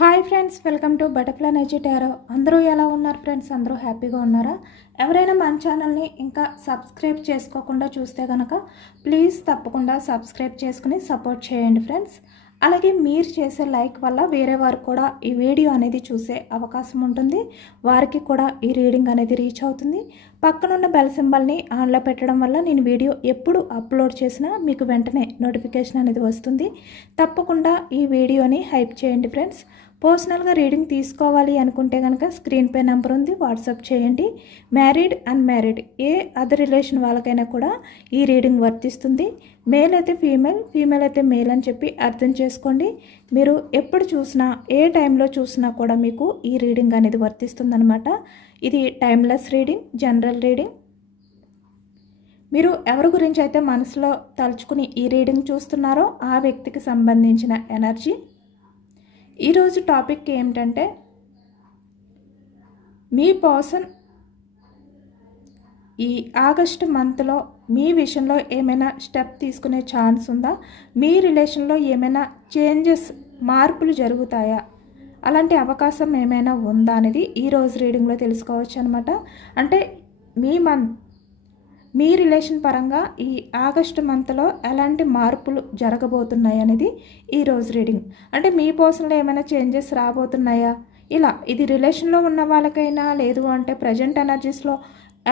Hi friends, welcome to butterfly nature tarot. అందరూ ఎలా ఉన్నారు ఫ్రెండ్స్? అందరూ హ్యాపీగా ఉన్నారా? ఎవరైనా మన ఛానల్ని ఇంకా సబ్స్క్రైబ్ చేసుకోకుండా చూస్తే కనుక ప్లీజ్ తప్పకుండా సబ్స్క్రైబ్ చేసుకుని సపోర్ట్ చేయండి ఫ్రెండ్స్. అలాగే మీరు చేసే లైక్ వల్ల వేరే వారు కూడా ఈ వీడియో అనేది చూసే అవకాశం ఉంటుంది. వారికి కూడా ఈ రీడింగ్ అనేది రీచ్ అవుతుంది. పక్కనున్న బెల్ సింబల్ని ఆన్లో పెట్టడం వల్ల నేను వీడియో ఎప్పుడు అప్లోడ్ చేసినా మీకు వెంటనే నోటిఫికేషన్ అనేది వస్తుంది. తప్పకుండా ఈ వీడియోని హైప్ చేయండి ఫ్రెండ్స్. పర్సనల్గా రీడింగ్ తీసుకోవాలి అనుకుంటే కనుక స్క్రీన్పై నెంబర్ ఉంది, వాట్సాప్ చేయండి. మ్యారీడ్ అన్మ్యారీడ్ ఏ అదర్ రిలేషన్ వాళ్ళకైనా కూడా ఈ రీడింగ్ వర్తిస్తుంది. మేల్ అయితే ఫీమేల్, ఫీమేల్ అయితే మేల్ అని చెప్పి అర్థం చేసుకోండి. మీరు ఎప్పుడు చూసినా ఏ టైంలో చూసినా కూడా మీకు ఈ రీడింగ్ అనేది వర్తిస్తుందన్నమాట. ఇది టైమ్లెస్ రీడింగ్, జనరల్ రీడింగ్. మీరు ఎవరి గురించి అయితే మనసులో తలుచుకుని ఈ రీడింగ్ చూస్తున్నారో ఆ వ్యక్తికి సంబంధించిన ఎనర్జీ. ఈరోజు టాపిక్ ఏమిటంటే, మీ పర్సన్ ఈ ఆగస్టు మంత్లో మీ విషయంలో ఏమైనా స్టెప్ తీసుకునే ఛాన్స్ ఉందా? మీ రిలేషన్లో ఏమైనా చేంజెస్, మార్పులు జరుగుతాయా? అలాంటి అవకాశం ఏమైనా ఉందా అనేది ఈరోజు రీడింగ్లో తెలుసుకోవచ్చు అనమాట. అంటే మీ రిలేషన్ పరంగా ఈ ఆగస్టు మంత్లో ఎలాంటి మార్పులు జరగబోతున్నాయి అనేది ఈరోజు రీడింగ్. అంటే మీ పర్సన్లో ఏమైనా చేంజెస్ రాబోతున్నాయా? ఇలా ఇది రిలేషన్లో ఉన్న వాళ్ళకైనా, లేదు అంటే ప్రజెంట్ ఎనర్జీస్లో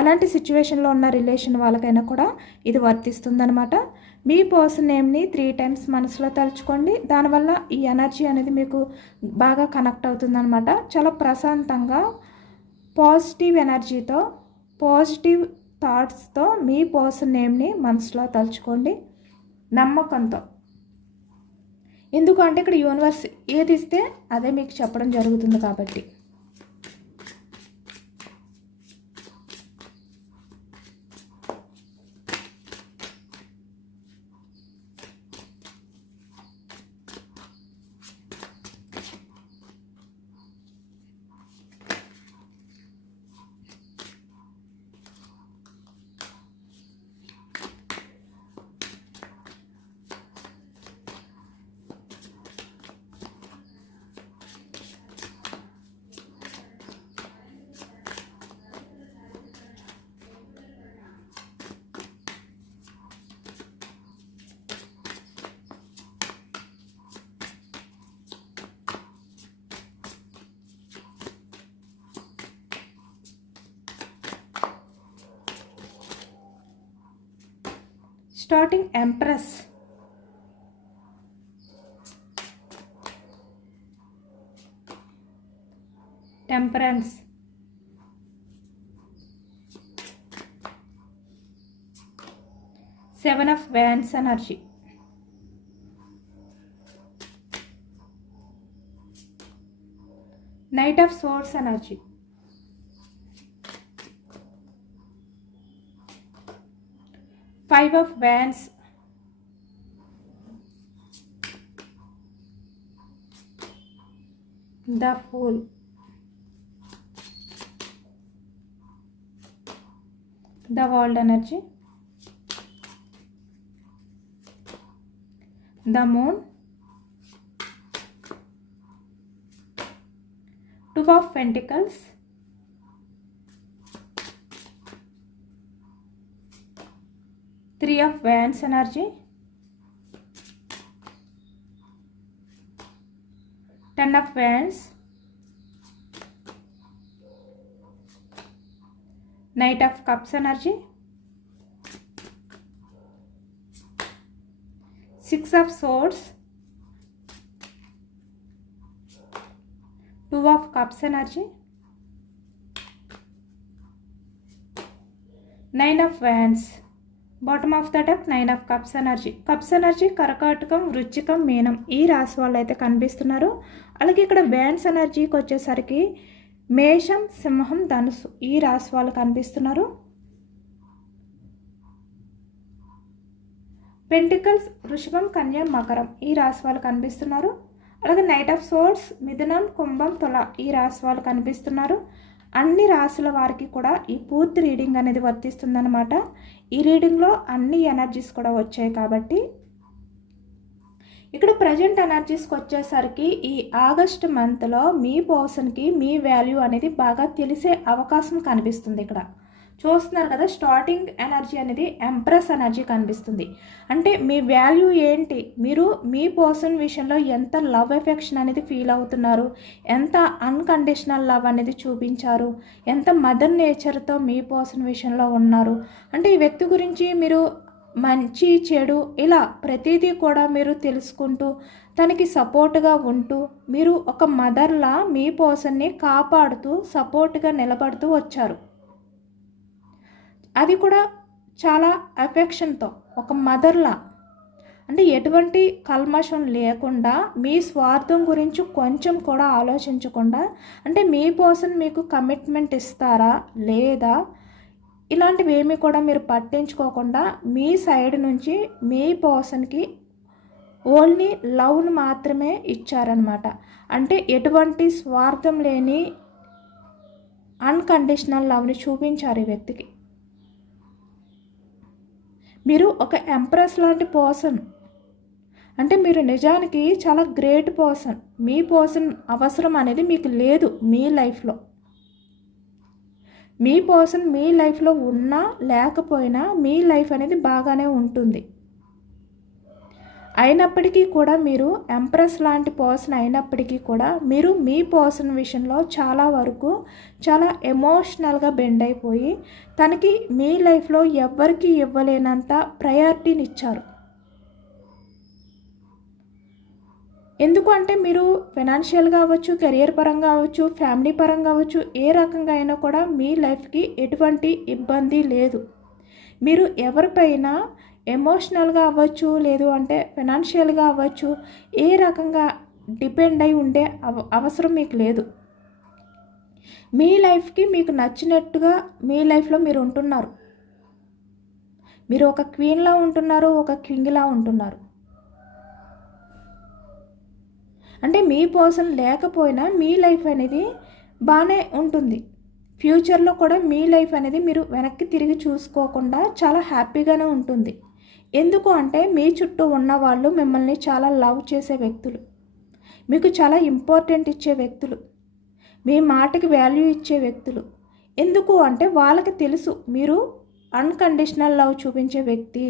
ఎలాంటి సిచ్యువేషన్లో ఉన్న రిలేషన్ వాళ్ళకైనా కూడా ఇది వర్తిస్తుందనమాట. మీ పర్సన్ నేమ్ని 3 times మనసులో తలుచుకోండి. దానివల్ల ఈ ఎనర్జీ అనేది మీకు బాగా కనెక్ట్ అవుతుందనమాట. చాలా ప్రశాంతంగా పాజిటివ్ ఎనర్జీతో, పాజిటివ్ థాట్స్తో మీ పర్సన్ నేమ్ని మనసులో తలుచుకోండి నమ్మకంతో. ఎందుకంటే ఇక్కడ యూనివర్స్ ఏది ఇస్తే అదే మీకు చెప్పడం జరుగుతుంది కాబట్టి. Starting empress, temperance, seven of wands energy, knight of swords energy, Five of Wands, the Fool, the World energy, the Moon, Two of Pentacles, Three of Wands energy, Ten of Wands, Knight of Cups energy, Six of Swords, Two of Cups energy, Nine of Wands. Bottom of the deck 9 of Cups energy. Cups energy కర్కాటకం, వృశ్చికం, మీనం ఈ రాశి వాళ్ళు అయితే కనిపిస్తున్నారు. అలాగే ఇక్కడ వ్యాండ్స్ ఎనర్జీకి వచ్చేసరికి మేషం, సింహం, ధనుసు ఈ రాశి వాళ్ళు కనిపిస్తున్నారు. పెంటికల్స్, వృషభం, కన్య, మకరం ఈ రాశి వాళ్ళు కనిపిస్తున్నారు. అలాగే నైట్ ఆఫ్ సోర్స్, మిథునం, కుంభం, తుల ఈ రాశి వాళ్ళు కనిపిస్తున్నారు. అన్ని రాశుల వారికి కూడా ఈ పూర్తి రీడింగ్ అనేది వర్తిస్తుందన్నమాట. ఈ రీడింగ్లో అన్ని ఎనర్జీస్ కూడా వచ్చాయి కాబట్టి ఇక్కడ ప్రజెంట్ ఎనర్జీస్కి వచ్చేసరికి ఈ ఆగస్ట్ మంత్లో మీ పర్సన్కి మీ వాల్యూ అనేది బాగా తెలిసే అవకాశం కనిపిస్తుంది. ఇక్కడ చూస్తున్నారు కదా, స్టార్టింగ్ ఎనర్జీ అనేది ఎంప్రెస్ ఎనర్జీ కనిపిస్తుంది. అంటే మీ వాల్యూ ఏంటి, మీరు మీ పర్సన్ విషయంలో ఎంత లవ్ ఎఫెక్షన్ అనేది ఫీల్ అవుతున్నారు, ఎంత అన్కండిషనల్ లవ్ అనేది చూపించారు, ఎంత మదర్ నేచర్తో మీ పర్సన్ విషయంలో ఉన్నారు. అంటే ఈ వ్యక్తి గురించి మీరు మంచి చెడు ఇలా ప్రతిదీ కూడా మీరు తెలుసుకుంటూ తనకి సపోర్ట్గా ఉంటూ మీరు ఒక మదర్లా మీ పర్సన్ని కాపాడుతూ సపోర్ట్గా నిలబడుతూ వచ్చారు. అది కూడా చాలా అఫెక్షన్తో, ఒక మదర్లా. అంటే ఎటువంటి కల్మషం లేకుండా మీ స్వార్థం గురించి కొంచెం కూడా ఆలోచించకుండా, అంటే మీ పర్సన్ మీకు కమిట్మెంట్ ఇస్తారా లేదా ఇలాంటివి ఏమీ కూడా మీరు పట్టించుకోకుండా మీ సైడ్ నుంచి మీ పర్సన్కి ఓన్లీ లవ్ను మాత్రమే ఇచ్చారనమాట. అంటే ఎటువంటి స్వార్థం లేని అన్కండిషనల్ లవ్ని చూపించారు ఈ వ్యక్తికి. మీరు ఒక ఎంప్రెస్ లాంటి పర్సన్. అంటే మీరు నిజానికి చాలా గ్రేట్ పర్సన్. మీ పర్సన్ అవసరం అనేది మీకు లేదు మీ లైఫ్లో. మీ పర్సన్ మీ లైఫ్లో ఉన్నా లేకపోయినా మీ లైఫ్ అనేది బాగానే ఉంటుంది. అయినప్పటికీ కూడా మీరు ఎంప్రెస్ లాంటి పర్సన్ అయినప్పటికీ కూడా మీరు మీ పర్సన్ విషయంలో చాలా వరకు చాలా ఎమోషనల్గా బెండ్ అయిపోయి తనకి మీ లైఫ్లో ఎవ్వరికి ఇవ్వలేనంత ప్రయారిటీని ఇచ్చారు. ఎందుకు అంటే మీరు ఫైనాన్షియల్గా అవ్వచ్చు, కెరియర్ పరంగా అవ్వచ్చు, ఫ్యామిలీ పరంగా అవ్వచ్చు, ఏ రకంగా అయినా కూడా మీ లైఫ్కి ఎటువంటి ఇబ్బంది లేదు. మీరు ఎవరిపైనా ఎమోషనల్గా అవ్వచ్చు, లేదు అంటే ఫైనాన్షియల్గా అవ్వచ్చు, ఏ రకంగా డిపెండ్ అయి ఉండే అవసరం మీకు లేదు. మీ లైఫ్కి మీకు నచ్చినట్టుగా మీ లైఫ్లో మీరు ఉంటున్నారు. మీరు ఒక క్వీన్లా ఉంటున్నారు, ఒక కింగ్లా ఉంటున్నారు. అంటే మీ పర్సన్ లేకపోయినా మీ లైఫ్ అనేది బాగానే ఉంటుంది. ఫ్యూచర్లో కూడా మీ లైఫ్ అనేది మీరు వెనక్కి తిరిగి చూసుకోకుండా చాలా హ్యాపీగానే ఉంటుంది. ఎందుకు అంటే మీ చుట్టూ ఉన్న వాళ్ళు మిమ్మల్ని చాలా లవ్ చేసే వ్యక్తులు, మీకు చాలా ఇంపార్టెంట్ ఇచ్చే వ్యక్తులు, మీ మాటకి వాల్యూ ఇచ్చే వ్యక్తులు. ఎందుకు అంటే వాళ్ళకి తెలుసు మీరు అన్కండిషనల్ లవ్ చూపించే వ్యక్తి.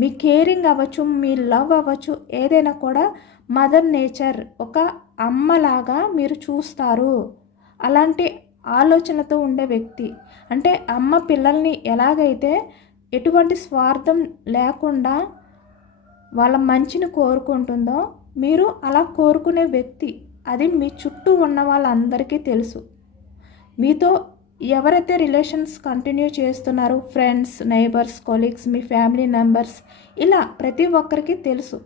మీ కేరింగ్ అవ్వచ్చు, మీ లవ్ అవ్వచ్చు, ఏదైనా కూడా మదర్ నేచర్ ఒక అమ్మలాగా మీరు చూస్తారు. అలాంటి ఆలోచనతో ఉండే వ్యక్తి. అంటే అమ్మ పిల్లల్ని ఎలాగైతే ఎటువంటి స్వార్థం లేకుండా వాళ్ళ మంచిని కోరుకుంటుందో మీరు అలా కోరుకునే వ్యక్తి. అది మీ చుట్టూ ఉన్న వాళ్ళందరికీ తెలుసు. మీతో ఎవరైతే రిలేషన్స్ కంటిన్యూ చేస్తున్నారో ఫ్రెండ్స్, నైబర్స్, కొలీగ్స్, మీ ఫ్యామిలీ మెంబర్స్, ఇలా ప్రతి ఒక్కరికి తెలుసు.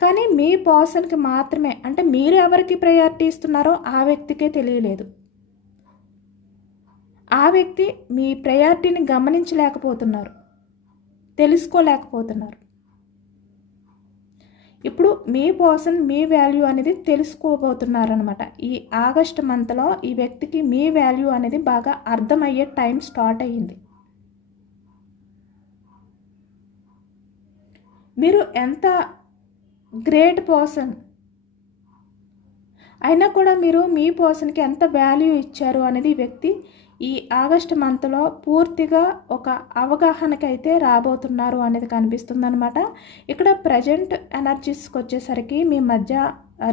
కానీ మీ పర్సన్కి మాత్రమే, అంటే మీరు ఎవరికి ప్రయారిటీ ఇస్తున్నారో ఆ వ్యక్తికే తెలియలేదు. ఆ వ్యక్తి మీ ప్రయారిటీని గమనించలేకపోతున్నారు, తెలుసుకోలేకపోతున్నారు. ఇప్పుడు మీ పర్సన్ మీ వాల్యూ అనేది తెలుసుకోబోతున్నారనమాట. ఈ ఆగస్ట్ మంత్లో ఈ వ్యక్తికి మీ వాల్యూ అనేది బాగా అర్థమయ్యే టైం స్టార్ట్ అయ్యింది. మీరు ఎంత గ్రేట్ పర్సన్ అయినా కూడా మీరు మీ పర్సన్కి ఎంత వాల్యూ ఇచ్చారు అనేది ఈ వ్యక్తి ఈ ఆగస్ట్ మంత్లో పూర్తిగా ఒక అవగాహనకి అయితే రాబోతున్నారు అనేది కనిపిస్తుంది అనమాట. ఇక్కడ ప్రజెంట్ ఎనర్జీస్కి వచ్చేసరికి మీ మధ్య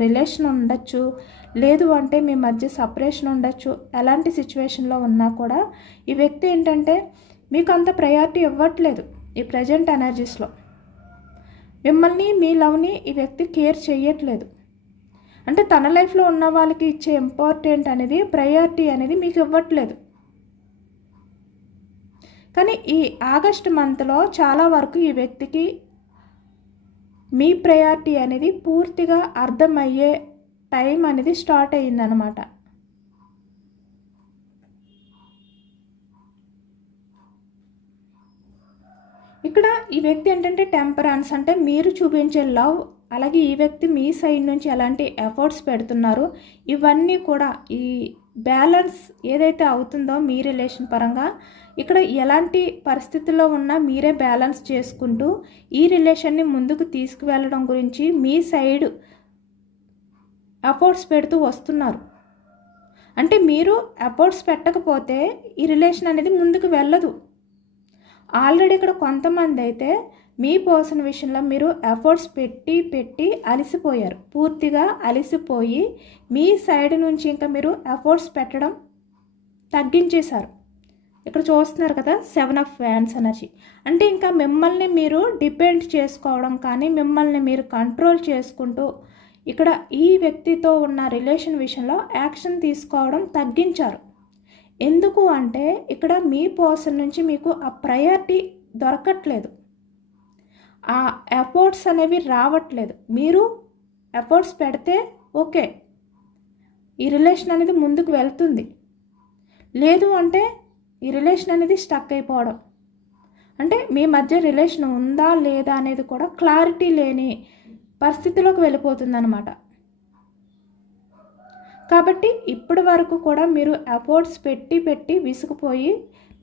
రిలేషన్ ఉండొచ్చు, లేదు అంటే మీ మధ్య సపరేషన్ ఉండొచ్చు. ఎలాంటి సిచ్యువేషన్లో ఉన్నా కూడా ఈ వ్యక్తి ఏంటంటే మీకు అంత ప్రయారిటీ ఇవ్వట్లేదు. ఈ ప్రజెంట్ ఎనర్జీస్లో మిమ్మల్ని, మీ లవ్ని ఈ వ్యక్తి కేర్ చేయట్లేదు. అంటే తన లైఫ్లో ఉన్న వాళ్ళకి ఇచ్చే ఇంపార్టెంట్ అనేది, ప్రయారిటీ అనేది మీకు ఇవ్వట్లేదు. కానీ ఈ ఆగస్ట్ మంత్లో చాలా వరకు ఈ వ్యక్తికి మీ ప్రయారిటీ అనేది పూర్తిగా అర్థమయ్యే టైం అనేది స్టార్ట్ అయ్యిందనమాట. ఇక్కడ ఈ వ్యక్తి ఏంటంటే టెంపరెన్స్, అంటే మీరు చూపించే లవ్, అలాగే ఈ వ్యక్తి మీ సైడ్ నుంచి ఎలాంటి ఎఫర్ట్స్ పెడుతున్నారు, ఇవన్నీ కూడా ఈ బ్యాలెన్స్ ఏదైతే అవుతుందో మీ రిలేషన్ పరంగా ఇక్కడ ఎలాంటి పరిస్థితుల్లో ఉన్నా మీరే బ్యాలెన్స్ చేసుకుంటూ ఈ రిలేషన్ని ముందుకు తీసుకువెళ్ళడం గురించి మీ సైడ్ ఎఫర్ట్స్ పెడుతూ వస్తున్నారు. అంటే మీరు ఎఫర్ట్స్ పెట్టకపోతే ఈ రిలేషన్ అనేది ముందుకు వెళ్ళదు. ఆల్రెడీ ఇక్కడ కొంతమంది అయితే మీ పర్సన్ విషయంలో మీరు ఎఫర్ట్స్ పెట్టి అలసిపోయారు. పూర్తిగా అలసిపోయి మీ సైడ్ నుంచి ఇంకా మీరు ఎఫర్ట్స్ పెట్టడం తగ్గించేశారు. ఇక్కడ చూస్తున్నారు కదా 7 ఆఫ్ వ్యాండ్స్ ఎనర్జీ. అంటే ఇంకా మిమ్మల్ని మీరు డిపెండ్ చేసుకోవడం కానీ మిమ్మల్ని మీరు కంట్రోల్ చేసుకుంటూ ఇక్కడ ఈ వ్యక్తితో ఉన్న రిలేషన్ విషయంలో యాక్షన్ తీసుకోవడం తగ్గించారు. ఎందుకు అంటే ఇక్కడ మీ పర్సన్ నుంచి మీకు ఆ ప్రయారిటీ దొరకట్లేదు, ఆ ఎఫర్ట్స్ అనేవి రావట్లేదు. మీరు ఎఫర్ట్స్ పెడితే ఓకే ఈ రిలేషన్ అనేది ముందుకు వెళ్తుంది, లేదు అంటే ఈ రిలేషన్ అనేది స్టక్ అయిపోవడం. అంటే మీ మధ్య రిలేషన్ ఉందా లేదా అనేది కూడా క్లారిటీ లేని పరిస్థితిలోకి వెళ్ళిపోతుందన్నమాట. కాబట్టి ఇప్పటి వరకు కూడా మీరు ఎఫర్ట్స్ పెట్టి విసిగిపోయి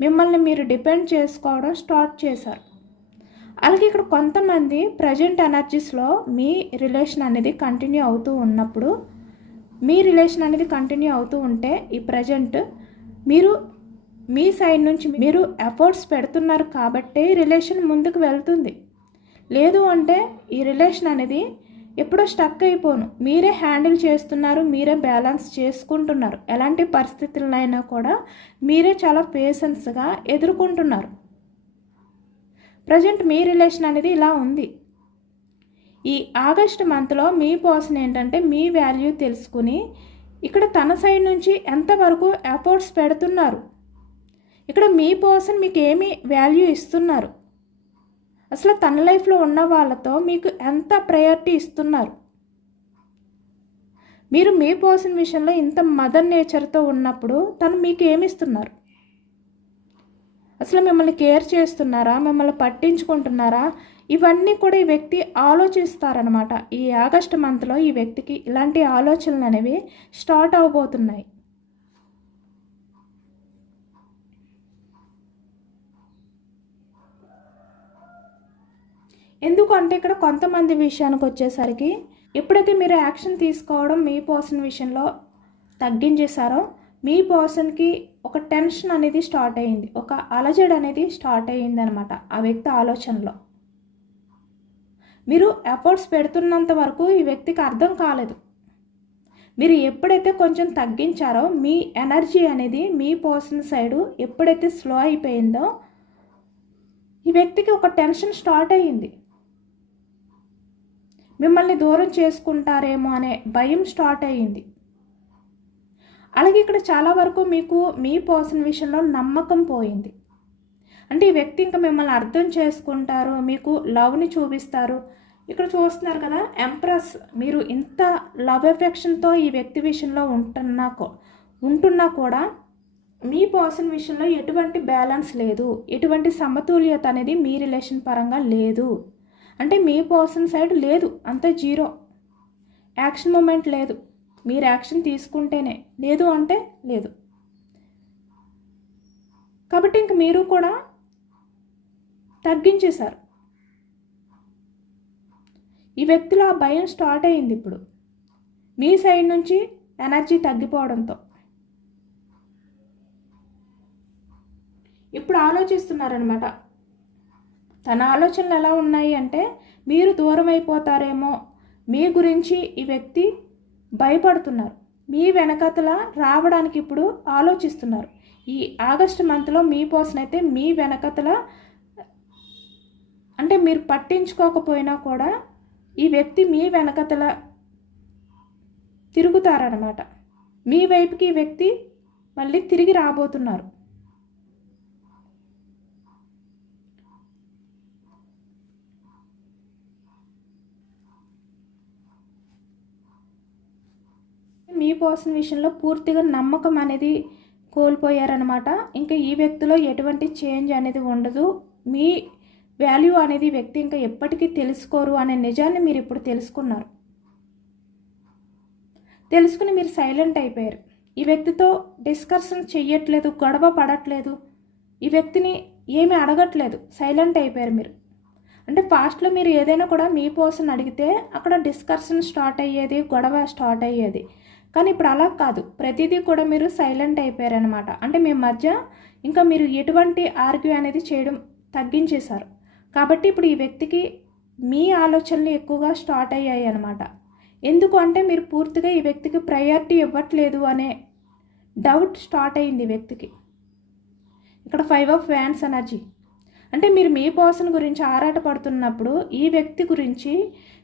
మిమ్మల్ని మీరు డిపెండ్ చేసుకోవడం స్టార్ట్ చేశారు. అలాగే ఇక్కడ కొంతమంది ప్రజెంట్ ఎనర్జీస్లో మీ రిలేషన్ అనేది కంటిన్యూ అవుతూ ఉన్నప్పుడు, మీ రిలేషన్ అనేది కంటిన్యూ అవుతూ ఉంటే ఈ ప్రజెంట్ మీరు మీ సైడ్ నుంచి మీరు ఎఫర్ట్స్ పెడుతున్నారు కాబట్టి రిలేషన్ ముందుకు వెళ్తుంది. లేదు అంటే ఈ రిలేషన్ అనేది ఎప్పుడో స్టక్ అయిపోను, మీరే హ్యాండిల్ చేస్తున్నారు, మీరే బ్యాలెన్స్ చేసుకుంటున్నారు. ఎలాంటి పరిస్థితులైనా కూడా మీరే చాలా పేషెన్స్గా ఎదుర్కొంటున్నారు. ప్రజెంట్ మీ రిలేషన్ అనేది ఇలా ఉంది. ఈ ఆగస్ట్ మంత్లో మీ పర్సన్ ఏంటంటే మీ వాల్యూ తెలుసుకుని ఇక్కడ తన సైడ్ నుంచి ఎంతవరకు ఎఫర్ట్స్ పెడుతున్నారు, ఇక్కడ మీ పర్సన్ మీకు ఏమి వాల్యూ ఇస్తున్నారు, అసలు తన లైఫ్లో ఉన్న వాళ్ళతో మీకు ఎంత ప్రయారిటీ ఇస్తున్నారు, మీరు మీ పర్సన్ విషయంలో ఇంత మదర్ నేచర్తో ఉన్నప్పుడు తను మీకు ఏమి ఇస్తున్నారు, అసలు మిమ్మల్ని కేర్ చేస్తున్నారా, మిమ్మల్ని పట్టించుకుంటున్నారా, ఇవన్నీ కూడా ఈ వ్యక్తి ఆలోచిస్తారనమాట. ఈ ఆగస్ట్ మంత్లో ఈ వ్యక్తికి ఇలాంటి ఆలోచనలు అనేవి స్టార్ట్ అవబోతున్నాయి. ఎందుకంటే ఇక్కడ కొంతమంది విషయానికి వచ్చేసరికి ఎప్పుడైతే మీరు యాక్షన్ తీసుకోవడం మీ పర్సన్ విషయంలో తగ్గించేశారో మీ పర్సన్కి ఒక టెన్షన్ అనేది స్టార్ట్ అయ్యింది, ఒక అలజడి అనేది స్టార్ట్ అయ్యింది అనమాట. ఆ వ్యక్తి ఆలోచనలో మీరు ఎఫర్ట్స్ పెడుతున్నంత వరకు ఈ వ్యక్తికి అర్థం కాలేదు. మీరు ఎప్పుడైతే కొంచెం తగ్గించారో మీ ఎనర్జీ అనేది మీ పర్సన్ సైడు ఎప్పుడైతే స్లో అయిపోయిందో ఈ వ్యక్తికి ఒక టెన్షన్ స్టార్ట్ అయ్యింది. మిమ్మల్ని దూరం చేసుకుంటారేమో అనే భయం స్టార్ట్ అయ్యింది. అలాగే ఇక్కడ చాలా వరకు మీకు మీ పర్సన్ విషయంలో నమ్మకం పోయింది. అంటే ఈ వ్యక్తి ఇంకా మిమ్మల్ని అర్థం చేసుకుంటారు, మీకు లవ్ని చూపిస్తారు. ఇక్కడ చూస్తున్నారు కదా ఎంప్రెస్, మీరు ఇంత లవ్ ఎఫెక్షన్తో ఈ వ్యక్తి విషయంలో ఉంటున్నా కూడా మీ పర్సన్ విషయంలో ఎటువంటి బ్యాలెన్స్ లేదు, ఎటువంటి సమతుల్యత అనేది మీ రిలేషన్ పరంగా లేదు. అంటే మీ పర్సన్ సైడ్ లేదు, అంతే జీరో, యాక్షన్ మూమెంట్ లేదు. మీరు యాక్షన్ తీసుకుంటేనే, లేదు అంటే లేదు. కాబట్టి ఇంక మీరు కూడా తగ్గించేశారు. ఈ వ్యక్తిలో ఆ భయం స్టార్ట్ అయ్యింది ఇప్పుడు మీ సైడ్ నుంచి ఎనర్జీ తగ్గిపోవడంతో. ఇప్పుడు ఆలోచిస్తున్నారనమాట. తన ఆలోచనలు ఎలా ఉన్నాయి అంటే మీరు దూరం అయిపోతారేమో, మీ గురించి ఈ వ్యక్తి భయపడుతున్నారు, మీ వెనకతల రావడానికి ఇప్పుడు ఆలోచిస్తున్నారు. ఈ ఆగస్ట్ మంత్లో మీ పర్సన్ అయితే మీ వెనకతల, అంటే మీరు పట్టించుకోకపోయినా కూడా ఈ వ్యక్తి మీ వెనకతల తిరుగుతారనమాట. మీ వైపుకి ఈ వ్యక్తి మళ్ళీ తిరిగి రాబోతున్నారు. మీ పర్సన్ విషయంలో పూర్తిగా నమ్మకం అనేది కోల్పోయారనమాట. ఇంకా ఈ వ్యక్తిలో ఎటువంటి చేంజ్ అనేది ఉండదు, మీ వాల్యూ అనేది వ్యక్తి ఇంకా ఎప్పటికీ తెలుసుకోరు అనే నిజాన్ని మీరు ఇప్పుడు తెలుసుకున్నారు. తెలుసుకుని మీరు సైలెంట్ అయిపోయారు. ఈ వ్యక్తితో డిస్కషన్ చెయ్యట్లేదు, గొడవ పడట్లేదు, ఈ వ్యక్తిని ఏమీ అడగట్లేదు, సైలెంట్ అయిపోయారు మీరు. అంటే పాస్ట్లో మీరు ఏదైనా కూడా మీ పర్సన్ అడిగితే అక్కడ డిస్కషన్ స్టార్ట్ అయ్యేది, గొడవ స్టార్ట్ అయ్యేది. కానీ ఇప్పుడు అలా కాదు, ప్రతిదీ కూడా మీరు సైలెంట్ అయిపోయారనమాట. అంటే మీ మధ్య ఇంకా మీరు ఎటువంటి ఆర్గ్యూ అనేది చేయడం తగ్గించేశారు. కాబట్టి ఇప్పుడు ఈ వ్యక్తికి మీ ఆలోచనలు ఎక్కువగా స్టార్ట్ అయ్యాయి అన్నమాట. ఎందుకు అంటే మీరు పూర్తిగా ఈ వ్యక్తికి ప్రయారిటీ ఇవ్వట్లేదు అనే డౌట్ స్టార్ట్ అయింది ఈ వ్యక్తికి. ఇక్కడ 5 ఆఫ్ వ్యాండ్స్ ఎనర్జీ అంటే మీరు మీ పర్సన్ గురించి ఆరాట పడుతున్నప్పుడు, ఈ వ్యక్తి గురించి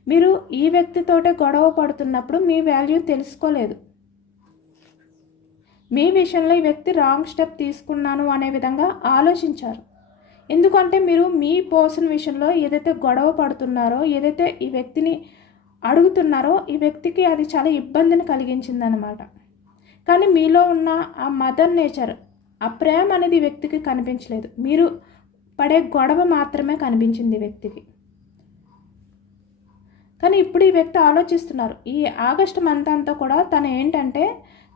మీరు ఈ వ్యక్తితోటే గొడవ పడుతున్నప్పుడు మీ వాల్యూ తెలుసుకోలేదు. మీ విషయంలో ఈ వ్యక్తి రాంగ్ స్టెప్ తీసుకున్నాను అనే విధంగా ఆలోచించారు. ఎందుకంటే మీరు మీ పర్సన్ విషయంలో ఏదైతే గొడవ పడుతున్నారో, ఏదైతే ఈ వ్యక్తిని అడుగుతున్నారో, ఈ వ్యక్తికి అది చాలా ఇబ్బందిని కలిగించిందనమాట. కానీ మీలో ఉన్న ఆ మదర్ నేచర్, ఆ ప్రేమ అనేది ఈ వ్యక్తికి కనిపించలేదు. మీరు పడే గొడవ మాత్రమే కనిపించింది ఈ వ్యక్తికి. కానీ ఇప్పుడు ఈ వ్యక్తి ఆలోచిస్తున్నారు, ఈ ఆగస్టు మంత్ అంతా కూడా తను ఏంటంటే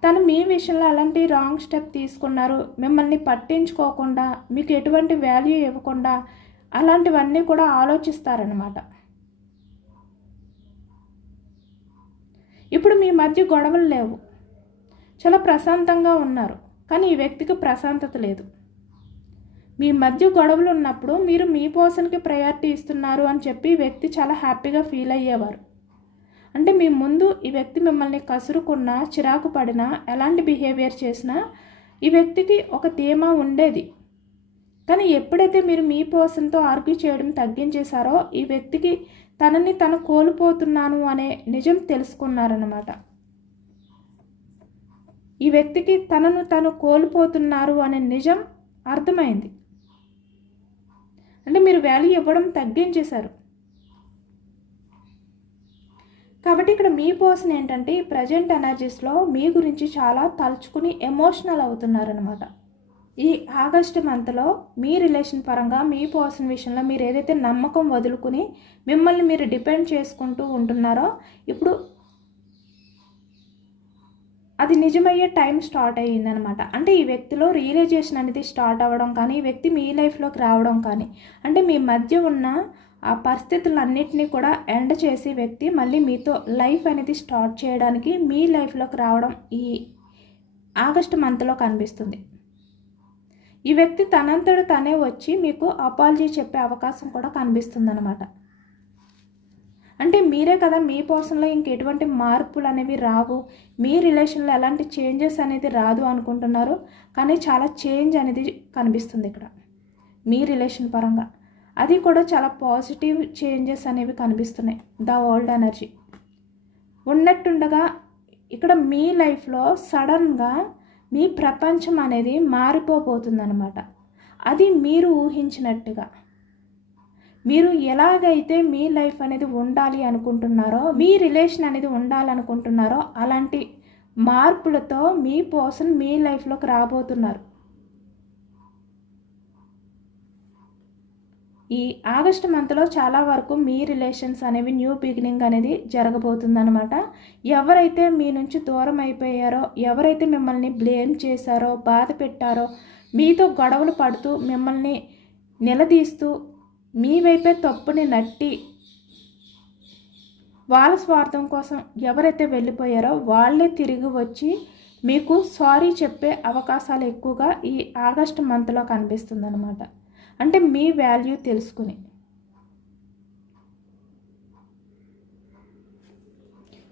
తను మీ విషయంలో అలాంటి రాంగ్ స్టెప్ తీసుకున్నారు, మిమ్మల్ని పట్టించుకోకుండా, మీకు ఎటువంటి వాల్యూ ఇవ్వకుండా అలాంటివన్నీ కూడా ఆలోచిస్తారనమాట. ఇప్పుడు మీ మధ్య గొడవలు లేవు, చాలా ప్రశాంతంగా ఉన్నారు. కానీ ఈ వ్యక్తికి ప్రశాంతత లేదు. మీ మధ్య గొడవలు ఉన్నప్పుడు మీరు మీ పర్సన్కి ప్రయారిటీ ఇస్తున్నారు అని చెప్పి ఈ వ్యక్తి చాలా హ్యాపీగా ఫీల్ అయ్యేవారు. అంటే మీ ముందు ఈ వ్యక్తి మిమ్మల్ని కసురుకున్నా, చిరాకు పడినా, ఎలాంటి బిహేవియర్ చేసినా ఈ వ్యక్తికి ఒక ధీమా ఉండేది. కానీ ఎప్పుడైతే మీరు మీ పర్సన్తో ఆర్గ్యూ చేయడం తగ్గించేశారో, ఈ వ్యక్తికి తనని తను కోల్పోతున్నాను అనే నిజం తెలుసుకున్నారన్నమాట. ఈ వ్యక్తికి తనను తను కోల్పోతున్నారు అనే నిజం అర్థమైంది. అంటే మీరు వాల్యూ ఇవ్వడం తగ్గించేశారు. కాబట్టి ఇక్కడ మీ పర్సన్ ఏంటంటే ఈ ప్రజెంట్ ఎనర్జీస్లో మీ గురించి చాలా తలుచుకుని ఎమోషనల్ అవుతున్నారనమాట. ఈ ఆగస్టు మంత్లో మీ రిలేషన్ పరంగా మీ పర్సన్ విషయంలో మీరు ఏదైతే నమ్మకం వదులుకుని మిమ్మల్ని మీరు డిపెండ్ చేసుకుంటూ ఉంటున్నారో, ఇప్పుడు అది నిజమయ్యే టైం స్టార్ట్ అయ్యిందనమాట. అంటే ఈ వ్యక్తిలో రియలైజేషన్ అనేది స్టార్ట్ అవ్వడం కానీ, ఈ వ్యక్తి మీ లైఫ్లోకి రావడం కానీ, అంటే మీ మధ్య ఉన్న ఆ పరిస్థితులన్నింటినీ కూడా ఎండ్ చేసి వ్యక్తి మళ్ళీ మీతో లైఫ్ అనేది స్టార్ట్ చేయడానికి మీ లైఫ్లోకి రావడం ఈ ఆగస్టు మంత్లో కనిపిస్తుంది. ఈ వ్యక్తి తనంతడు తనే వచ్చి మీకు అపాలజీ చెప్పే అవకాశం కూడా కనిపిస్తుంది అనమాట. అంటే మీరే కదా మీ పర్సన్లో ఇంకెటువంటి మార్పులు అనేవి రావు, మీ రిలేషన్లో ఎలాంటి చేంజెస్ అనేది రాదు అనుకుంటున్నారు. కానీ చాలా చేంజ్ అనేది కనిపిస్తుంది ఇక్కడ మీ రిలేషన్ పరంగా. అది కూడా చాలా పాజిటివ్ చేంజెస్ అనేవి కనిపిస్తున్నాయి. ద వరల్డ్ ఎనర్జీ ఉన్నట్టుండగా ఇక్కడ మీ లైఫ్లో సడన్గా మీ ప్రపంచం అనేది మారిపోబోతుందన్నమాట. అది మీరు ఊహించినట్టుగా, మీరు ఎలాగైతే మీ లైఫ్ అనేది ఉండాలి అనుకుంటున్నారో, మీ రిలేషన్ అనేది ఉండాలనుకుంటున్నారో అలాంటి మార్పులతో మీ పర్సన్ మీ లైఫ్లోకి రాబోతున్నారు. ఈ ఆగస్టు మంత్లో చాలా వరకు మీ రిలేషన్స్ అనేవి న్యూ బిగినింగ్ అనేది జరగబోతుందన్నమాట. ఎవరైతే మీ నుంచి దూరం అయిపోయారో, ఎవరైతే మిమ్మల్ని బ్లేమ్ చేశారో, బాధ పెట్టారో, మీతో గొడవలు పడుతూ మిమ్మల్ని నిలదీస్తూ మీ వైపే తప్పుని నట్టి వాళ్ళ స్వార్థం కోసం ఎవరైతే వెళ్ళిపోయారో వాళ్ళే తిరిగి వచ్చి మీకు సారీ చెప్పే అవకాశాలు ఎక్కువగా ఈ ఆగస్టు మంత్లో కనిపిస్తుందన్నమాట. అంటే మీ వాల్యూ తెలుసుకుని.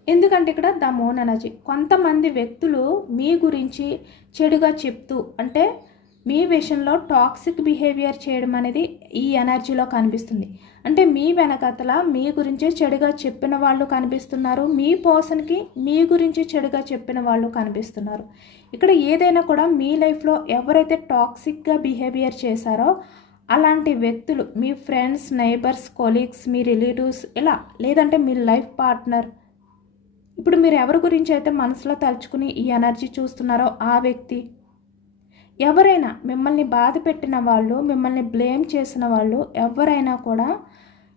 ఎందుకంటే ఇక్కడ ద మూన్ ఎనర్జీ, కొంతమంది వ్యక్తులు మీ గురించి చెడుగా చెప్తూ, అంటే మీ విషయంలో టాక్సిక్ బిహేవియర్ చేయడం అనేది ఈ ఎనర్జీలో కనిపిస్తుంది. అంటే మీ వెనకతల మీ గురించి చెడుగా చెప్పిన వాళ్ళు కనిపిస్తున్నారు, మీ పర్సన్కి మీ గురించి చెడుగా చెప్పిన వాళ్ళు కనిపిస్తున్నారు. ఇక్కడ ఏదైనా కూడా మీ లైఫ్లో ఎవరైతే టాక్సిక్గా బిహేవియర్ చేశారో అలాంటి వ్యక్తులు మీ ఫ్రెండ్స్, నైబర్స్, కొలీగ్స్, మీ రిలేటివ్స్, ఇలా లేదంటే మీ లైఫ్ పార్ట్నర్, ఇప్పుడు మీరు ఎవరి గురించి అయితే మనసులో తలుచుకుని ఈ ఎనర్జీ చూస్తున్నారో ఆ వ్యక్తి, ఎవరైనా మిమ్మల్ని బాధ పెట్టిన వాళ్ళు, మిమ్మల్ని బ్లేమ్ చేసిన వాళ్ళు ఎవరైనా కూడా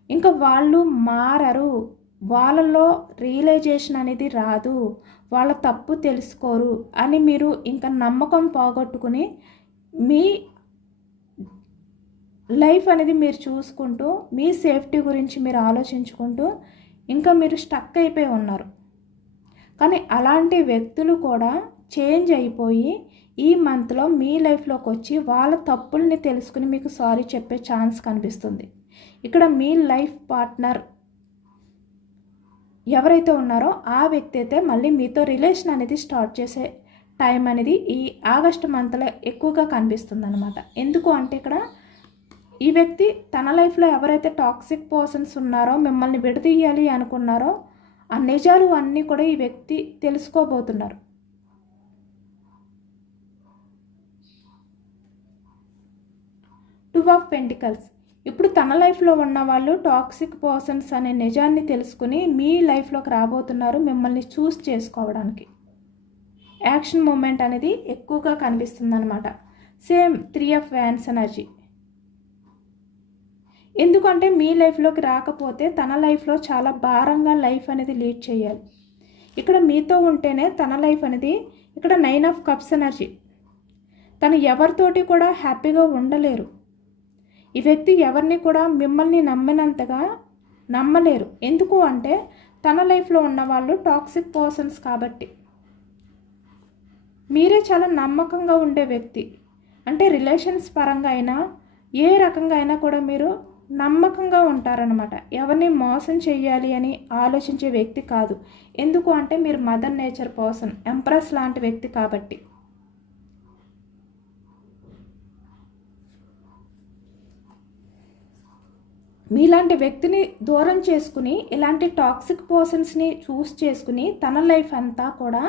ఇంకా వాళ్ళు మారరు, వాళ్ళలో రియలైజేషన్ అనేది రాదు, వాళ్ళ తప్పు తెలుసుకోరు అని మీరు ఇంకా నమ్మకం పోగొట్టుకుని మీ లైఫ్ అనేది మీరు చూసుకుంటూ మీ సేఫ్టీ గురించి మీరు ఆలోచించుకుంటూ ఇంకా మీరు స్టక్ అయిపోయి ఉన్నారు. కానీ అలాంటి వ్యక్తులు కూడా చేంజ్ అయిపోయి ఈ మంత్లో మీ లైఫ్లోకి వచ్చి వాళ్ళ తప్పుల్ని తెలుసుకుని మీకు సారీ చెప్పే ఛాన్స్ కనిపిస్తుంది. ఇక్కడ మీ లైఫ్ పార్ట్నర్ ఎవరైతే ఉన్నారో ఆ వ్యక్తి అయితే మళ్ళీ మీతో రిలేషన్ అనేది స్టార్ట్ చేసే టైం అనేది ఈ ఆగస్టు మంత్లో ఎక్కువగా కనిపిస్తుంది అనమాట. ఎందుకు అంటే ఇక్కడ ఈ వ్యక్తి తన లైఫ్లో ఎవరైతే టాక్సిక్ పర్సన్స్ ఉన్నారో, మిమ్మల్ని విడదీయాలి అనుకున్నారో ఆ నిజాలు అన్నీ కూడా ఈ వ్యక్తి తెలుసుకోబోతున్నారు. Two of pentacles. ఇప్పుడు తన లైఫ్లో ఉన్న వాళ్ళు టాక్సిక్ పర్సన్స్ అనే నిజాన్ని తెలుసుకుని మీ లైఫ్లోకి రాబోతున్నారు మిమ్మల్ని చూస్ చేసుకోవడానికి. యాక్షన్ మూమెంట్ అనేది ఎక్కువగా కనిపిస్తుంది అనమాట. Same 3 of wands energy. ఎందుకంటే మీ లైఫ్లోకి రాకపోతే తన లైఫ్లో చాలా భారంగా లైఫ్ అనేది లీడ్ చేయాలి. ఇక్కడ మీతో ఉంటేనే తన లైఫ్ అనేది, ఇక్కడ 9 ఆఫ్ కప్స్ ఎనర్జీ. తను ఎవరితోటి కూడా హ్యాపీగా ఉండలేరు. ఈ వ్యక్తి ఎవరిని కూడా మిమ్మల్ని నమ్మినంతగా నమ్మలేరు. ఎందుకు అంటే తన లైఫ్లో ఉన్న వాళ్ళు టాక్సిక్ పర్సన్స్ కాబట్టి. మీరే చాలా నమ్మకంగా ఉండే వ్యక్తి. అంటే రిలేషన్స్ పరంగా అయినా ఏ రకంగా అయినా కూడా మీరు నమ్మకంగా ఉంటారనమాట. ఎవరిని మోసం చేయాలి అని ఆలోచించే వ్యక్తి కాదు. ఎందుకు అంటే మీరు మదర్ నేచర్ పర్సన్, ఎంప్రెస్ లాంటి వ్యక్తి కాబట్టి. మీలాంటి వ్యక్తిని దూరం చేసుకుని ఇలాంటి టాక్సిక్ పర్సన్స్ని చూస్ చేసుకుని తన లైఫ్ అంతా కూడా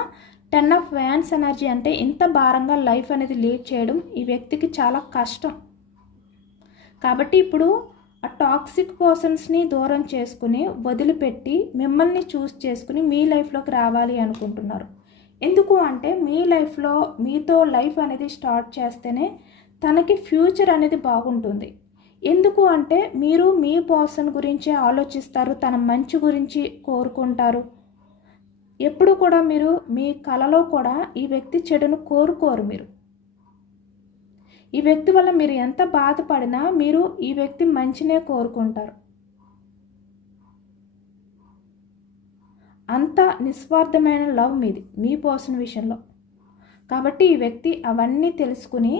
10 ఆఫ్ వ్యాన్స్ ఎనర్జీ అంటే ఇంత భారంగా లైఫ్ అనేది లీడ్ చేయడం ఈ వ్యక్తికి చాలా కష్టం. కాబట్టి ఇప్పుడు ఆ టాక్సిక్ పర్సన్స్ని దూరం చేసుకుని వదిలిపెట్టి మిమ్మల్ని చూస్ చేసుకుని మీ లైఫ్లోకి రావాలి అనుకుంటున్నారు. ఎందుకు అంటే మీ లైఫ్లో మీతో లైఫ్ అనేది స్టార్ట్ చేస్తేనే తనకి ఫ్యూచర్ అనేది బాగుంటుంది. ఎందుకు అంటే మీరు మీ పర్సన్ గురించి ఆలోచిస్తారు, తన మంచి గురించి కోరుకుంటారు. ఎప్పుడు కూడా మీరు మీ కలలో కూడా ఈ వ్యక్తి చెడును కోరుకోరు. మీరు ఈ వ్యక్తి వల్ల మీరు ఎంత బాధపడినా మీరు ఈ వ్యక్తి మంచినే కోరుకుంటారు. అంత నిస్వార్థమైన లవ్ మీది మీ పర్సన్ విషయంలో. కాబట్టి ఈ వ్యక్తి అవన్నీ తెలుసుకుని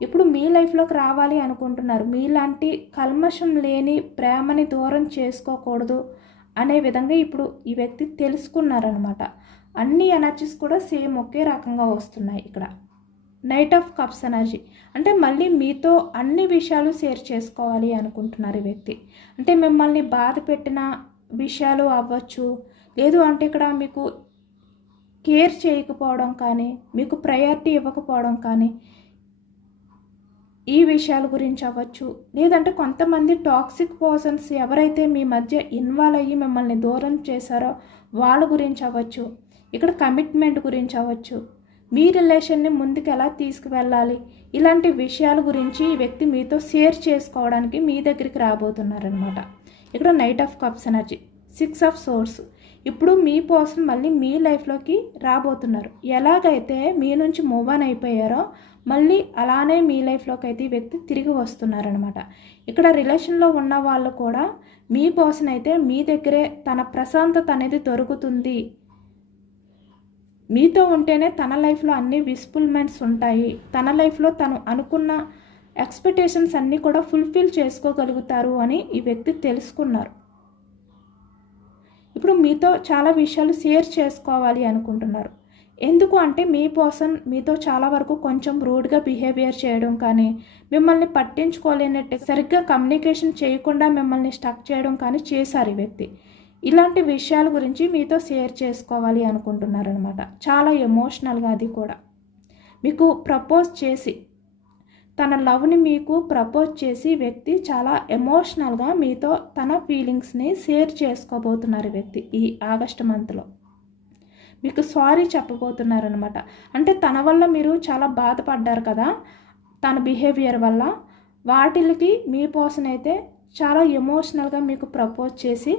ఇప్పుడు మీ లైఫ్లోకి రావాలి అనుకుంటున్నారు. మీలాంటి కల్మషం లేని ప్రేమని దూరం చేసుకోకూడదు అనే విధంగా ఇప్పుడు ఈ వ్యక్తి తెలుసుకున్నారనమాట. అన్ని ఎనర్జీస్ కూడా సేమ్ ఒకే రకంగా వస్తున్నాయి. ఇక్కడ నైట్ ఆఫ్ కప్స్ ఎనర్జీ అంటే మళ్ళీ మీతో అన్ని విషయాలు షేర్ చేసుకోవాలి అనుకుంటున్నారు ఈ వ్యక్తి. అంటే మిమ్మల్ని బాధ పెట్టిన విషయాలు అవ్వచ్చు, లేదు అంటే ఇక్కడ మీకు కేర్ చేయకపోవడం కానీ, మీకు ప్రయారిటీ ఇవ్వకపోవడం కానీ, ఈ విషయాల గురించి అవ్వచ్చు. లేదంటే కొంతమంది టాక్సిక్ పర్సన్స్ ఎవరైతే మీ మధ్య ఇన్వాల్వ్ అయ్యి మిమ్మల్ని దూరం చేశారో వాళ్ళ గురించి అవ్వచ్చు. ఇక్కడ కమిట్మెంట్ గురించి అవ్వచ్చు. మీ రిలేషన్ని ముందుకు ఎలా తీసుకువెళ్ళాలి, ఇలాంటి విషయాల గురించి ఈ వ్యక్తి మీతో షేర్ చేసుకోవడానికి మీ దగ్గరికి రాబోతున్నారనమాట. ఇక్కడ knight of cups energy, 6 of swords. ఇప్పుడు మీ పర్సన్ మళ్ళీ మీ లైఫ్లోకి రాబోతున్నారు. ఎలాగైతే మీ నుంచి మూవ్ ఆన్ అయిపోయారో మళ్ళీ అలానే మీ లైఫ్లోకి అయితే ఈ వ్యక్తి తిరిగి వస్తున్నారనమాట. ఇక్కడ రిలేషన్లో ఉన్న వాళ్ళు కూడా మీ పర్సన్ అయితే మీ దగ్గరే తన ప్రశాంతత అనేది దొరుకుతుంది. మీతో ఉంటేనే తన లైఫ్లో అన్ని విస్ఫుల్మెంట్స్ ఉంటాయి. తన లైఫ్లో తను అనుకున్న ఎక్స్పెక్టేషన్స్ అన్నీ కూడా ఫుల్ఫిల్ చేసుకోగలుగుతారు అని ఈ వ్యక్తి తెలుసుకున్నారు. ఇప్పుడు మీతో చాలా విషయాలు షేర్ చేసుకోవాలి అనుకుంటున్నారు. ఎందుకు అంటే మీ పర్సన్ మీతో చాలా వరకు కొంచెం రూడ్గా బిహేవియర్ చేయడం కానీ, మిమ్మల్ని పట్టించుకోలేనట్టు సరిగ్గా కమ్యూనికేషన్ చేయకుండా మిమ్మల్ని స్టక్ చేయడం కానీ చేశారు ఈ వ్యక్తి. ఇలాంటి విషయాల గురించి మీతో షేర్ చేసుకోవాలి అనుకుంటున్నారనమాట. చాలా ఎమోషనల్గా, అది కూడా మీకు ప్రపోజ్ చేసి, తన లవ్ని మీకు ప్రపోజ్ చేసి వ్యక్తి చాలా ఎమోషనల్గా మీతో తన ఫీలింగ్స్ని షేర్ చేసుకోబోతున్నారు వ్యక్తి. ఈ ఆగస్టు మంత్లో మీకు సారీ చెప్పబోతున్నారనమాట. అంటే తన వల్ల మీరు చాలా బాధపడ్డారు కదా, తన బిహేవియర్ వల్ల. వాటికి మీ పర్సన్ అయితే చాలా ఎమోషనల్గా మీకు ప్రపోజ్ చేసి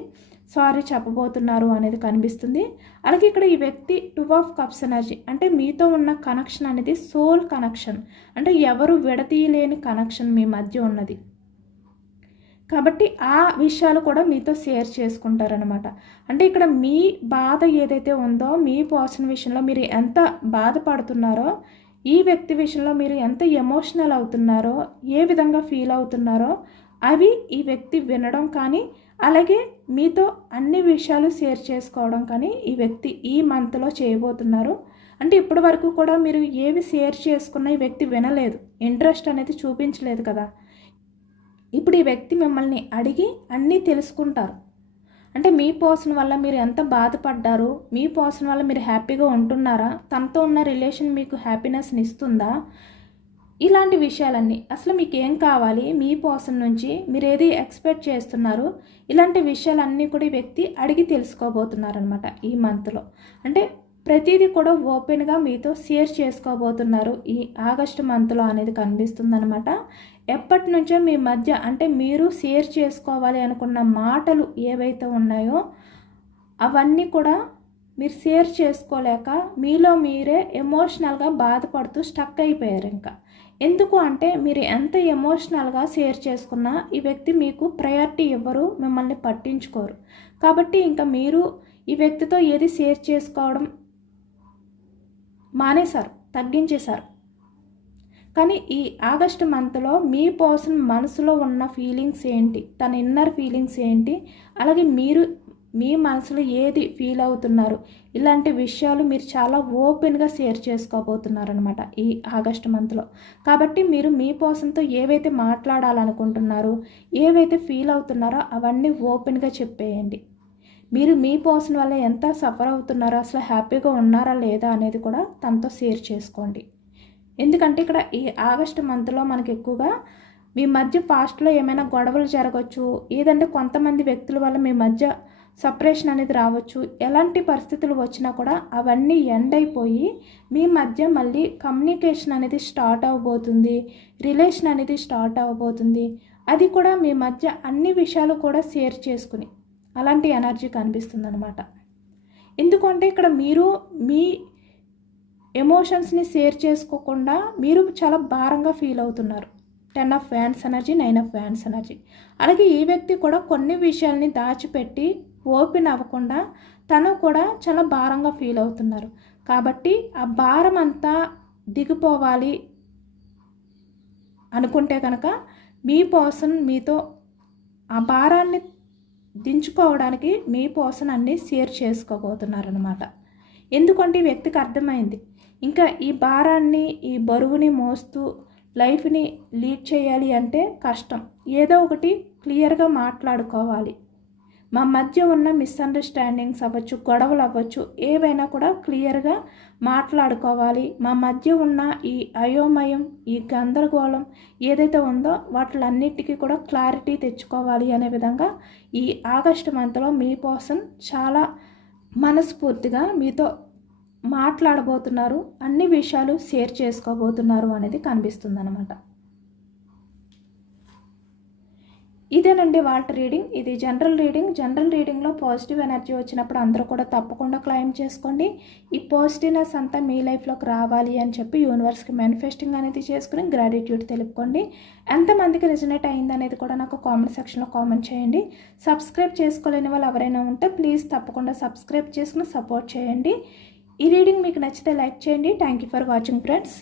సారీ చెప్పబోతున్నారు అనేది కనిపిస్తుంది. అలాగే ఇక్కడ ఈ వ్యక్తి 2 ఆఫ్ కప్స్ ఎనర్జీ అంటే మీతో ఉన్న కనెక్షన్ అనేది సోల్ కనెక్షన్, అంటే ఎవరు విడతీయలేని కనెక్షన్ మీ మధ్య ఉన్నది. కాబట్టి ఆ విషయాలు కూడా మీతో షేర్ చేసుకుంటారనమాట. అంటే ఇక్కడ మీ బాధ ఏదైతే ఉందో, మీ పర్సన్ విషయంలో మీరు ఎంత బాధపడుతున్నారో, ఈ వ్యక్తి విషయంలో మీరు ఎంత ఎమోషనల్ అవుతున్నారో, ఏ విధంగా ఫీల్ అవుతున్నారో అవి ఈ వ్యక్తి వినడం కానీ, అలాగే మీతో అన్ని విషయాలు షేర్ చేసుకోవడం కానీ ఈ వ్యక్తి ఈ మంత్లో చేయబోతున్నారు. అంటే ఇప్పటి వరకు కూడా మీరు ఏవి షేర్ చేసుకున్న ఈ వ్యక్తి వినలేదు, ఇంట్రెస్ట్ అనేది చూపించలేదు కదా. ఇప్పుడు ఈ వ్యక్తి మిమ్మల్ని అడిగి అన్నీ తెలుసుకుంటారు. అంటే మీ పర్సన్ వల్ల మీరు ఎంత బాధపడ్డారు, మీ పర్సన్ వల్ల మీరు హ్యాపీగా ఉంటున్నారా, తనతో ఉన్న రిలేషన్ మీకు హ్యాపీనెస్ని ఇస్తుందా, ఇలాంటి విషయాలన్నీ అసలు మీకు ఏం కావాలి, మీ పర్సన్ నుంచి మీరు ఏది ఎక్స్పెక్ట్ చేస్తున్నారు, ఇలాంటి విషయాలన్నీ కూడా ఈ వ్యక్తి అడిగి తెలుసుకోబోతున్నారనమాట ఈ మంత్లో. అంటే ప్రతిదీ కూడా ఓపెన్గా మీతో షేర్ చేసుకోబోతున్నారు ఈ ఆగస్టు మంత్లో అనేది కనిపిస్తుందనమాట. ఎప్పటి నుంచో మీ మధ్య అంటే మీరు షేర్ చేసుకోవాలి అనుకున్న మాటలు ఏవైతే ఉన్నాయో అవన్నీ కూడా మీరు షేర్ చేసుకోలేక మీలో మీరే ఎమోషనల్గా బాధపడుతూ స్టక్ అయిపోయారు. ఇంకా ఎందుకు అంటే మీరు ఎంత ఎమోషనల్గా షేర్ చేసుకున్నా ఈ వ్యక్తి మీకు ప్రయారిటీ ఇవ్వరు, మిమ్మల్ని పట్టించుకోరు. కాబట్టి ఇంకా మీరు ఈ వ్యక్తితో ఏది షేర్ చేసుకోవడం మానేశారు, తగ్గించేశారు. కానీ ఈ ఆగస్టు మంత్లో మీ పర్సన్ మనసులో ఉన్న ఫీలింగ్స్ ఏంటి, తన ఇన్నర్ ఫీలింగ్స్ ఏంటి, అలాగే మీరు మీ మనసులో ఏది ఫీల్ అవుతున్నారు, ఇలాంటి విషయాలు మీరు చాలా ఓపెన్గా షేర్ చేసుకోబోతున్నారనమాట ఈ ఆగస్టు మంత్లో. కాబట్టి మీరు మీ పర్సన్తో ఏవైతే మాట్లాడాలనుకుంటున్నారో, ఏవైతే ఫీల్ అవుతున్నారో అవన్నీ ఓపెన్గా చెప్పేయండి. మీరు మీ పర్సన్ వల్ల ఎంత సఫర్ అవుతున్నారో, అసలు హ్యాపీగా ఉన్నారా లేదా అనేది కూడా తనతో షేర్ చేసుకోండి. ఎందుకంటే ఇక్కడ ఈ ఆగస్టు మంత్లో మనకి ఎక్కువగా మీ మధ్య పాస్ట్లో ఏమైనా గొడవలు జరగవచ్చు, ఏదంటే కొంతమంది వ్యక్తుల వల్ల మీ మధ్య సపరేషన్ అనేది రావచ్చు. ఎలాంటి పరిస్థితులు వచ్చినా కూడా అవన్నీ ఎండ్ అయిపోయి మీ మధ్య మళ్ళీ కమ్యూనికేషన్ అనేది స్టార్ట్ అవ్వబోతుంది, రిలేషన్ అనేది స్టార్ట్ అవ్వబోతుంది. అది కూడా మీ మధ్య అన్ని విషయాలు కూడా షేర్ చేసుకుని అలాంటి ఎనర్జీ కనిపిస్తుంది అనమాట. ఎందుకంటే ఇక్కడ మీరు మీ ఎమోషన్స్ని షేర్ చేసుకోకుండా మీరు చాలా భారంగా ఫీల్ అవుతున్నారు. 10 of wands energy, 9 of wands energy. అలాగే ఈ వ్యక్తి కూడా కొన్ని విషయాల్ని దాచిపెట్టి ఓపెన్ అవ్వకుండా తను కూడా చాలా భారంగా ఫీల్ అవుతున్నారు. కాబట్టి ఆ భారం అంతా దిగిపోవాలి అనుకుంటే కనుక మీ పర్సన్ మీతో ఆ భారాన్ని దించుకోవడానికి మీ పర్సన్ అన్నీ షేర్ చేసుకోబోతున్నారనమాట. ఎందుకంటే ఈ వ్యక్తికి అర్థమైంది ఇంకా ఈ భారాన్ని, ఈ బరువుని మోస్తూ లైఫ్ని లీడ్ చేయాలి అంటే కష్టం. ఏదో ఒకటి క్లియర్గా మాట్లాడుకోవాలి. మా మధ్య ఉన్న మిస్అండర్స్టాండింగ్స్ అవ్వచ్చు, గొడవలు అవ్వచ్చు, ఏవైనా కూడా క్లియర్గా మాట్లాడుకోవాలి. మా మధ్య ఉన్న ఈ అయోమయం, ఈ గందరగోళం ఏదైతే ఉందో వాటిలన్నిటికీ కూడా క్లారిటీ తెచ్చుకోవాలి అనే విధంగా ఈ ఆగస్టు మంత్లో మీ పర్సన్ చాలా మనస్ఫూర్తిగా మీతో మాట్లాడబోతున్నారు, అన్ని విషయాలు షేర్ చేసుకోబోతున్నారు అనేది కనిపిస్తుంది అనమాట. ఇదేనండి వాళ్ళ రీడింగ్. ఇది జనరల్ రీడింగ్. జనరల్ రీడింగ్లో పాజిటివ్ ఎనర్జీ వచ్చినప్పుడు అందరూ కూడా తప్పకుండా క్లైమ్ చేసుకోండి. ఈ పాజిటివ్నెస్ అంతా మీ లైఫ్లోకి రావాలి అని చెప్పి యూనివర్స్కి మేనిఫెస్టింగ్ అనేది చేసుకుని గ్రాటిట్యూడ్ తెలుపుకోండి. ఎంతమందికి రిజనేట్ అయింది అనేది కూడా నాకు కామెంట్ సెక్షన్లో కామెంట్ చేయండి. సబ్స్క్రైబ్ చేసుకోలేని వాళ్ళు ఎవరైనా ఉంటే ప్లీజ్ తప్పకుండా సబ్స్క్రైబ్ చేసుకుని సపోర్ట్ చేయండి. ఈ రీడింగ్ మీకు నచ్చితే లైక్ చేయండి. Thank you for watching friends.